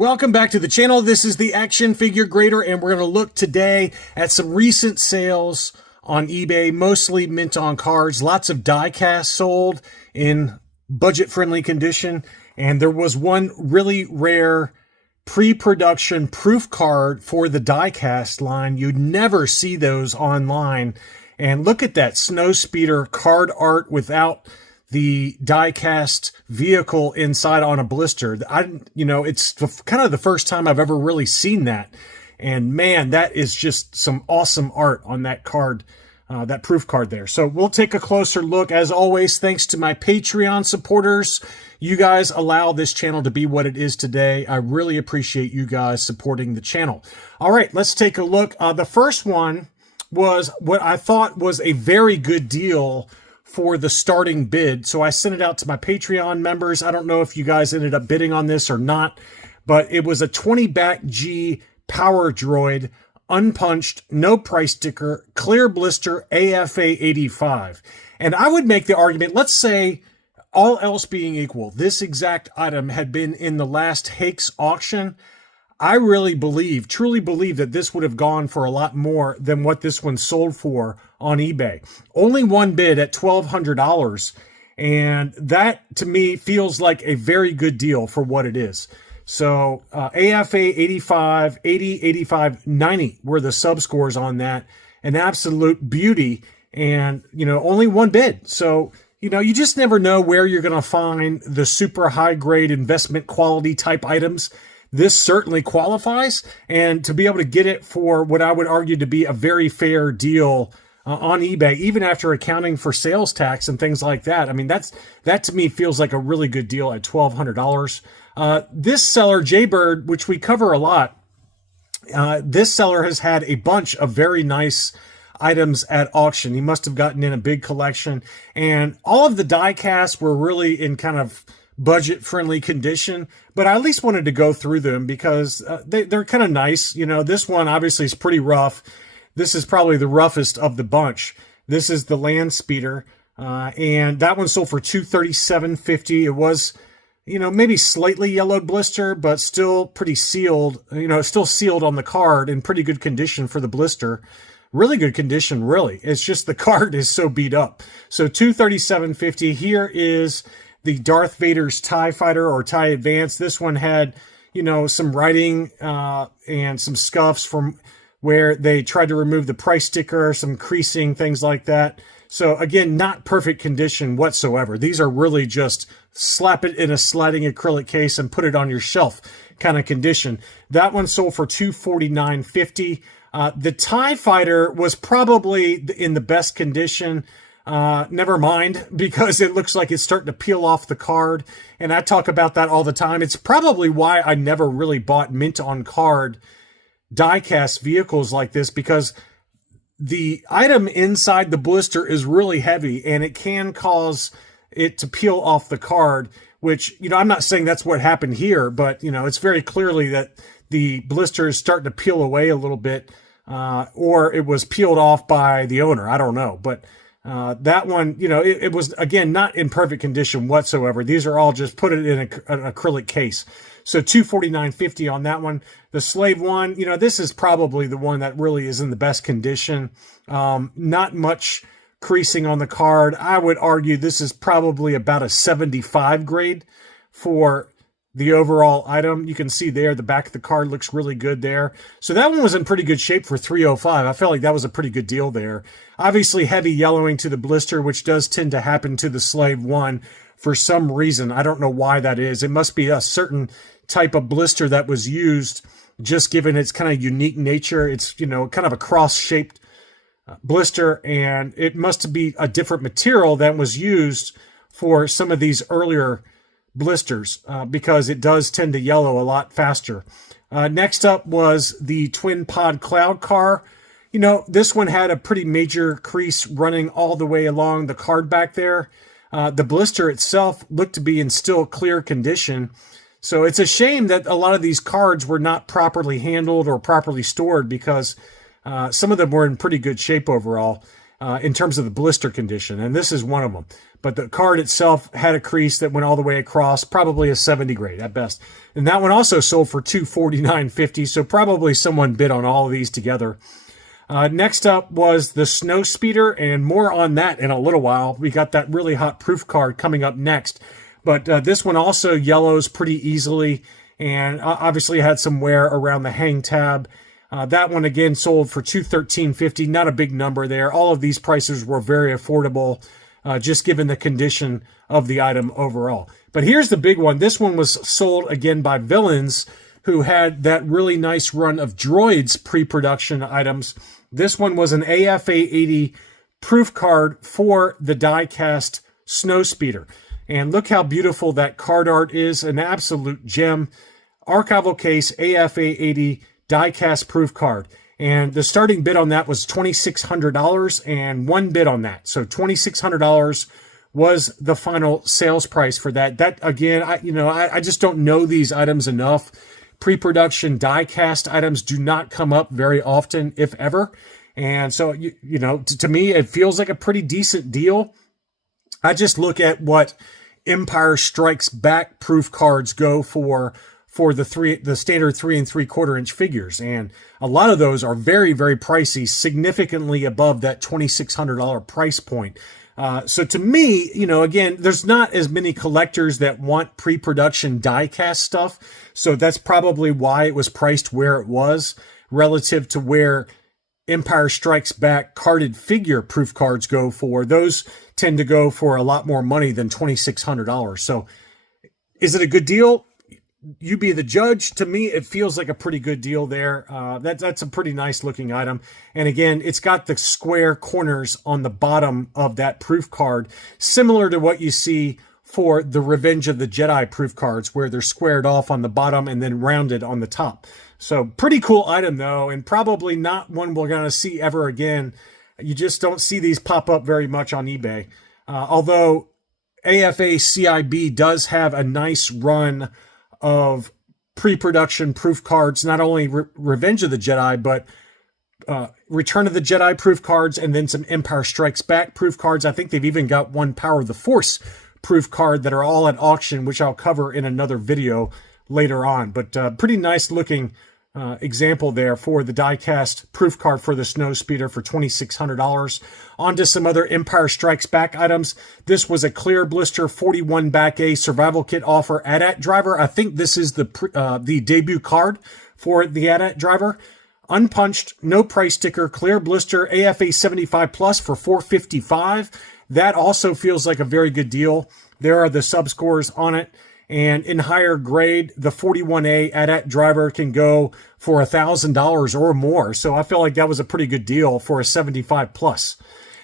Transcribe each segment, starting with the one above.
Welcome back to the channel. This is the Action Figure Grader, and we're going to look today at some recent sales on eBay, mostly mint on cards. Lots of die cast sold in budget-friendly condition, and there was one really rare pre-production proof card for the die cast line. You'd never see those online. And look at that snow speeder card art without the die-cast vehicle inside on a blister. It's kind of the first time I've ever really seen that. And man, that is just some awesome art on that card, that proof card there. So we'll take a closer look. As always, thanks to my Patreon supporters. You guys allow this channel to be what it is today. I really appreciate you guys supporting the channel. All right, let's take a look. The first one was what I thought was a very good deal for the starting bid. So I sent it out to my Patreon members. I don't know if you guys ended up bidding on this or not, but it was a 20-back G Power Droid, unpunched, no price sticker, clear blister, AFA 85. And I would make the argument, let's say, all else being equal, this exact item had been in the last Hakes auction. I really truly believe that this would have gone for a lot more than what this one sold for on eBay. Only one bid at $1,200. And that to me feels like a very good deal for what it is. So AFA 85, 80, 85, 90 were the sub scores on that. An absolute beauty. And, only one bid. So, you just never know where you're going to find the super high grade investment quality type items. This certainly qualifies, and to be able to get it for what I would argue to be a very fair deal on eBay, even after accounting for sales tax and things like that. I mean, that to me feels like a really good deal at $1,200. This seller, Jaybird, which we cover a lot, this seller has had a bunch of very nice items at auction. He must have gotten in a big collection, and all of the die casts were really in kind of budget-friendly condition, but I at least wanted to go through them because they're kind of nice. This one obviously is pretty rough. This is probably the roughest of the bunch. This is the Land Speeder, and that one sold for $237.50. It was, maybe slightly yellowed blister, but still pretty sealed. It's still sealed on the card in pretty good condition for the blister. Really good condition, really. It's just the card is so beat up. So $237.50. Here is the Darth Vader's TIE Fighter or TIE Advance. This one had, some writing and some scuffs from where they tried to remove the price sticker, some creasing, things like that. So again, not perfect condition whatsoever. These are really just slap it in a sliding acrylic case and put it on your shelf kind of condition. That one sold for $249.50. The TIE Fighter was probably in the best condition. Never mind, because it looks like it's starting to peel off the card, and I talk about that all the time. It's probably why I never really bought mint on card die-cast vehicles like this, because the item inside the blister is really heavy, and it can cause it to peel off the card, which, I'm not saying that's what happened here, but, it's very clearly that the blister is starting to peel away a little bit, or it was peeled off by the owner. I don't know, but that one, it was, again, not in perfect condition whatsoever. These are all just put it in an acrylic case. So $249.50 on that one. The Slave one, this is probably the one that really is in the best condition. Not much creasing on the card. I would argue this is probably about a 75 grade for the overall item. You can see there, the back of the card looks really good there. So that one was in pretty good shape for $305. I felt like that was a pretty good deal there. Obviously heavy yellowing to the blister, which does tend to happen to the Slave one for some reason. I don't know why that is. It must be a certain type of blister that was used, just given its kind of unique nature. It's, kind of a cross-shaped blister, and it must be a different material that was used for some of these earlier blisters, because it does tend to yellow a lot faster. Next up was the Twin Pod Cloud Car. This one had a pretty major crease running all the way along the card back there. The blister itself looked to be in still clear condition. So it's a shame that a lot of these cards were not properly handled or properly stored, because some of them were in pretty good shape overall in terms of the blister condition, and this is one of them. but the card itself had a crease that went all the way across, probably a 70 grade at best. And that one also sold for $249.50, so probably someone bid on all of these together. Next up was the Snow Speeder, and more on that in a little while. We got that really hot proof card coming up next. But this one also yellows pretty easily, and obviously had some wear around the hang tab. That one, again, sold for $213.50. Not a big number there. All of these prices were very affordable, just given the condition of the item overall. But here's the big one. This one was sold, again, by Villains, who had that really nice run of Droids pre-production items. This one was an AFA 80 proof card for the die-cast Snow Speeder. And look how beautiful that card art is. An absolute gem. Archival case, AFA 80 die-cast proof card. And the starting bid on that was $2,600 and one bid on that. So $2,600 was the final sales price for that. That, again, I just don't know these items enough. Pre-production die-cast items do not come up very often, if ever. And so, to me, it feels like a pretty decent deal. I just look at what Empire Strikes Back proof cards go for the standard 3 3/4 inch figures. And a lot of those are very, very pricey, significantly above that $2,600 price point. So to me, again, there's not as many collectors that want pre-production die-cast stuff. So that's probably why it was priced where it was relative to where Empire Strikes Back carded figure proof cards go for. Those tend to go for a lot more money than $2,600. So is it a good deal? You be the judge. To me, it feels like a pretty good deal there. That's a pretty nice looking item. And again, it's got the square corners on the bottom of that proof card, similar to what you see for the Revenge of the Jedi proof cards, where they're squared off on the bottom and then rounded on the top. So pretty cool item though, and probably not one we're going to see ever again. You just don't see these pop up very much on eBay. Although AFA CIB does have a nice run of pre-production proof cards, not only Revenge of the Jedi, but Return of the Jedi proof cards, and then some Empire Strikes Back proof cards. I think they've even got one Power of the Force proof card that are all at auction, which I'll cover in another video later on. But pretty nice looking example there for the die-cast proof card for the Snow Speeder for $2,600. On to some other Empire Strikes Back items. This was a clear blister 41 back A survival kit offer AT-AT driver. I think this is the debut card for the AT-AT driver. Unpunched, no price sticker, clear blister, AFA 75 plus for $455. That also feels like a very good deal. There are the sub scores on it. And in higher grade, the 41A AT-AT driver can go for $1,000 or more. So I feel like that was a pretty good deal for a 75 plus.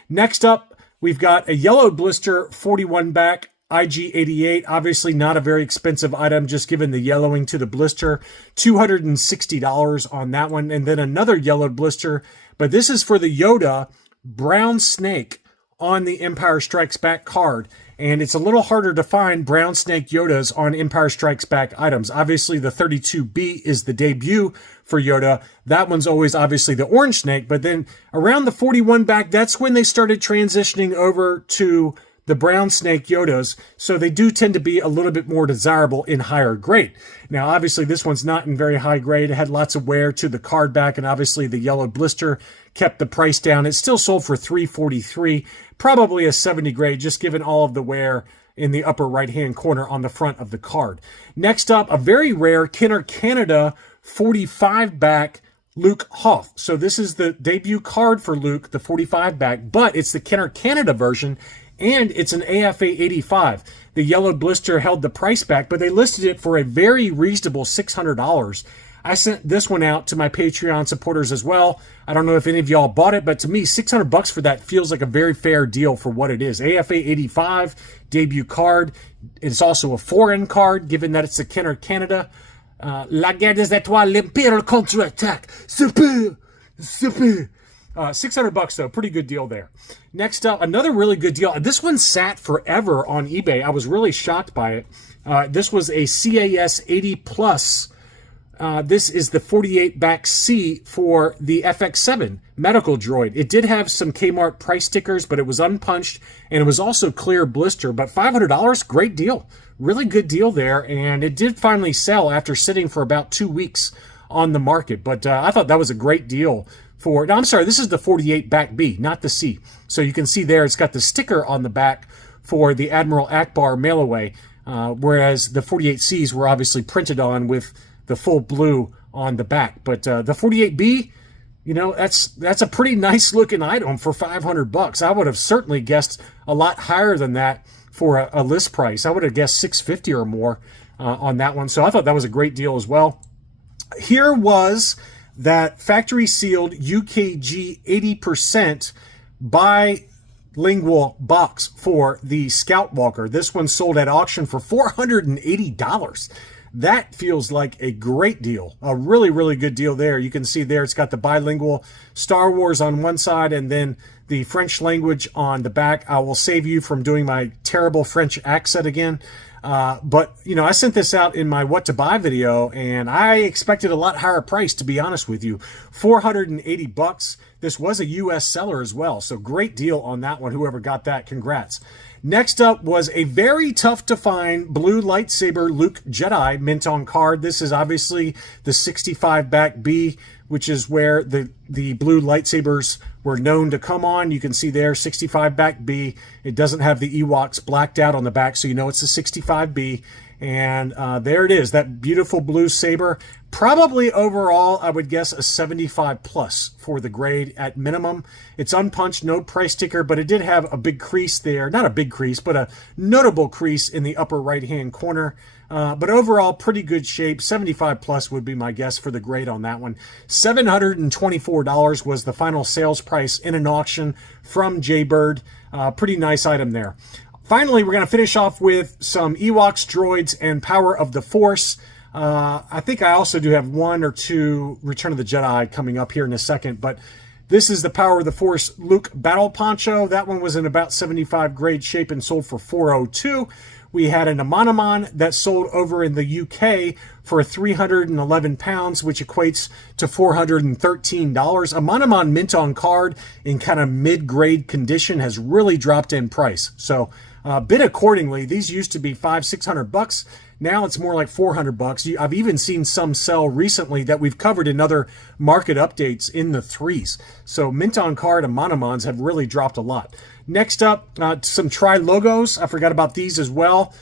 Next up, we've got a yellow blister 41 back IG88. Obviously not a very expensive item, just given the yellowing to the blister. $260 on that one. And then another yellowed blister, but this is for the Yoda brown snake on the Empire Strikes Back card. And it's a little harder to find brown snake Yodas on Empire Strikes Back items. Obviously, the 32B is the debut for Yoda. That one's always obviously the orange snake. But then around the 41 back, that's when they started transitioning over to the brown snake Yodas. So they do tend to be a little bit more desirable in higher grade. Now, obviously, this one's not in very high grade. It had lots of wear to the card back, and obviously the yellow blister kept the price down. It still sold for $343, probably a 70 grade, just given all of the wear in the upper right-hand corner on the front of the card. Next up, a very rare Kenner Canada 45 back Luke Hoth. So this is the debut card for Luke, the 45 back, but it's the Kenner Canada version, and it's an AFA 85. The yellow blister held the price back, but they listed it for a very reasonable $600. I sent this one out to my Patreon supporters as well. I don't know if any of y'all bought it, but to me, $600 for that feels like a very fair deal for what it is. AFA 85, debut card. It's also a foreign card, given that it's a Kenner Canada. La guerre des étoiles, l'Imperial contre-attaque. Super, super. $600 though, pretty good deal there. Next up, another really good deal. This one sat forever on eBay. I was really shocked by it. This was a CAS 80 plus This is the 48 back C for the FX7 medical droid. It did have some Kmart price stickers, but it was unpunched, and it was also clear blister. But $500, great deal. Really good deal there, and it did finally sell after sitting for about 2 weeks on the market. But I thought that was a great deal for... No, I'm sorry, this is the 48 back B, not the C. So you can see there it's got the sticker on the back for the Admiral Akbar mail-away, whereas the 48Cs were obviously printed on with the full blue on the back. But the 48B, you know, that's a pretty nice looking item for $500. I would have certainly guessed a lot higher than that for a list price. I would have guessed $650 or more on that one. So I thought that was a great deal as well. Here was that factory sealed UKG 80% bilingual box for the Scout Walker. This one sold at auction for $480. That feels like a great deal, a really, really good deal there. You can see there it's got the bilingual Star Wars on one side and then the French language on the back. I will save you from doing my terrible French accent again. But, you know, I sent this out in my what to buy video, and I expected a lot higher price, to be honest with you. $480. This was a U.S. seller as well, so great deal on that one. Whoever got that, congrats. Next up was a very tough to find blue lightsaber Luke Jedi mint on card. This is obviously the 65 back B, which is where the blue lightsabers were known to come on. You can see there, 65 back B. It doesn't have the Ewoks blacked out on the back, so you know it's a 65B. And there it is, that beautiful blue saber. Probably overall, I would guess a 75 plus for the grade at minimum. It's unpunched, no price sticker, but it did have a big crease there. Not a big crease, but a notable crease in the upper right-hand corner. But overall, pretty good shape. 75 plus would be my guess for the grade on that one. $724 was the final sales price in an auction from Jaybird. Pretty nice item there. Finally, we're going to finish off with some Ewoks, droids, and Power of the Force. I think I also do have one or two Return of the Jedi coming up here in a second, but this is the Power of the Force Luke Battle Poncho. That one was in about 75 grade shape and sold for $402. We had an Amanaman that sold over in the UK for 311 pounds, which equates to $413. Amanaman mint on card in kind of mid-grade condition has really dropped in price. So bid accordingly. These used to be $500-600. Now it's more like $400. I've even seen some sell recently that we've covered in other market updates in the threes. So mint on card and Monomons have really dropped a lot. Next up, some Tri-Logos. I forgot about these as well.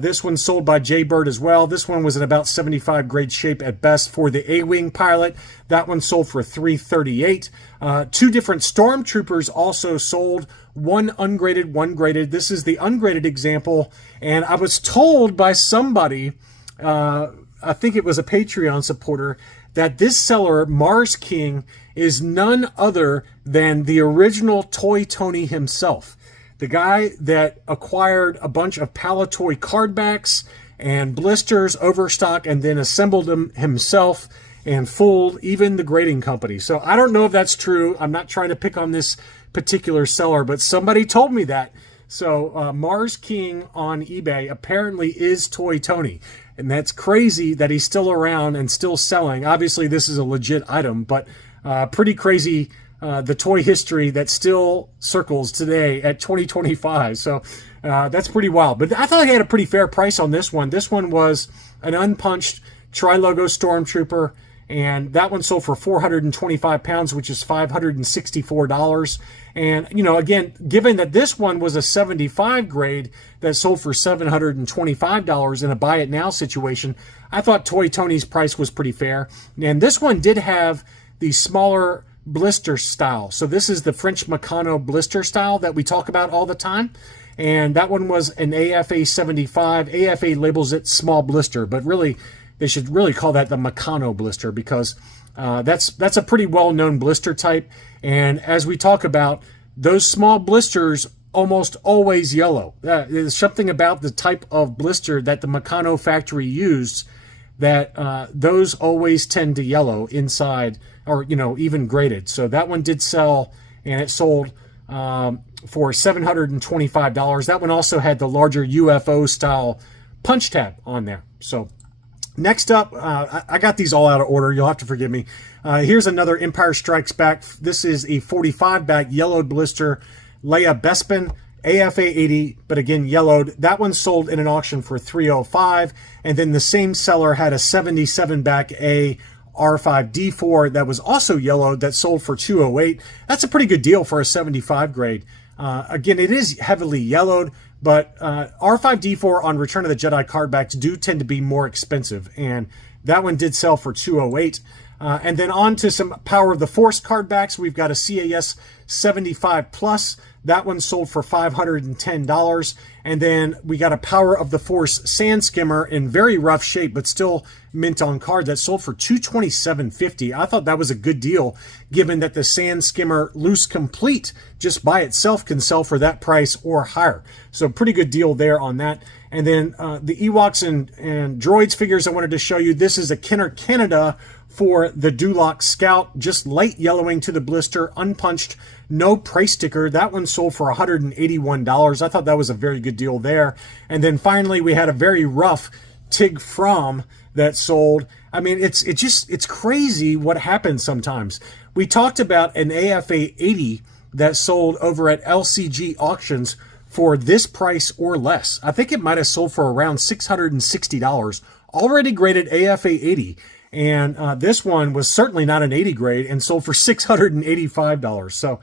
This one sold by Jaybird as well. This one was in about 75 grade shape at best for the A-Wing pilot. That one sold for $338. Two different Stormtroopers also sold. One ungraded, one graded. This is the ungraded example. And I was told by somebody, I think it was a Patreon supporter, that this seller, Mars King, is none other than the original Toy Tony himself. The guy that acquired a bunch of Palitoy card backs and blisters, overstock, and then assembled them himself and fooled even the grading company. So I don't know if that's true. I'm not trying to pick on this particular seller, but somebody told me that. So Mars King on eBay apparently is Toy Tony. And that's crazy that he's still around and still selling. Obviously, this is a legit item, but pretty crazy the toy history that still circles today at 2025. So that's pretty wild. But I thought I had a pretty fair price on this one. This one was an unpunched Tri-Logo Stormtrooper, and that one sold for 425 pounds, which is $564. And, you know, again, given that this one was a 75 grade that sold for $725 in a buy it now situation, I thought Toy Tony's price was pretty fair. And this one did have the smaller blister style. So this is the French Meccano blister style that we talk about all the time. And that one was an AFA 75. AFA labels it small blister, but really they should really call that the Meccano blister, because that's a pretty well-known blister type. And as we talk about, those small blisters almost always yellow. There's something about the type of blister that the Meccano factory used that those always tend to yellow inside, or, you know, even graded. So that one did sell, and it sold for $725. That one also had the larger UFO style punch tab on there. So Next up, I got these all out of order. You'll have to forgive me. Here's another Empire Strikes Back. This is a 45 back yellowed blister Leia Bespin AFA 80, but again yellowed. That one sold in an auction for $305, and then the same seller had a 77 back A R5D4 that was also yellowed that sold for $208. That's a pretty good deal for a 75 grade. Again, it is heavily yellowed, but R5D4 on Return of the Jedi card backs do tend to be more expensive, and that one did sell for $208. And then on to some Power of the Force card backs. We've got a CAS 75 Plus. That one sold for $510. And then we got a Power of the Force Sand Skimmer in very rough shape, but still mint on card, that sold for $227.50. I thought that was a good deal, given that the Sand Skimmer Loose Complete just by itself can sell for that price or higher. So pretty good deal there on that. And then the Ewoks and Droids figures I wanted to show you. This is a Kenner Canada for the Duloc Scout, just light yellowing to the blister, unpunched, no price sticker. That one sold for $181. I thought that was a very good deal there. And then finally, we had a very rough Tig From that sold. I mean, it's crazy what happens sometimes. We talked about an AFA 80 that sold over at LCG auctions for this price or less. I think it might have sold for around $660, already graded AFA 80. And this one was certainly not an 80 grade and sold for $685. So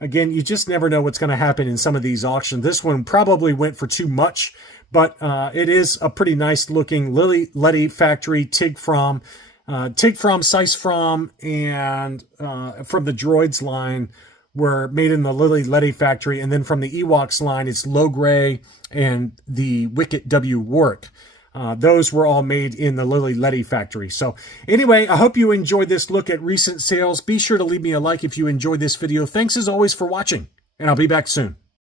again, you just never know what's going to happen in some of these auctions. This one probably went for too much, but it is a pretty nice looking Lily Letty factory Tig From, Size From, and from the Droids line were made in the Lily Letty factory. And then from the Ewoks line, it's Logray and the Wicket W. Warwick. Those were all made in the Lily Letty factory. So anyway, I hope you enjoyed this look at recent sales. Be sure to leave me a like if you enjoyed this video. Thanks as always for watching, and I'll be back soon.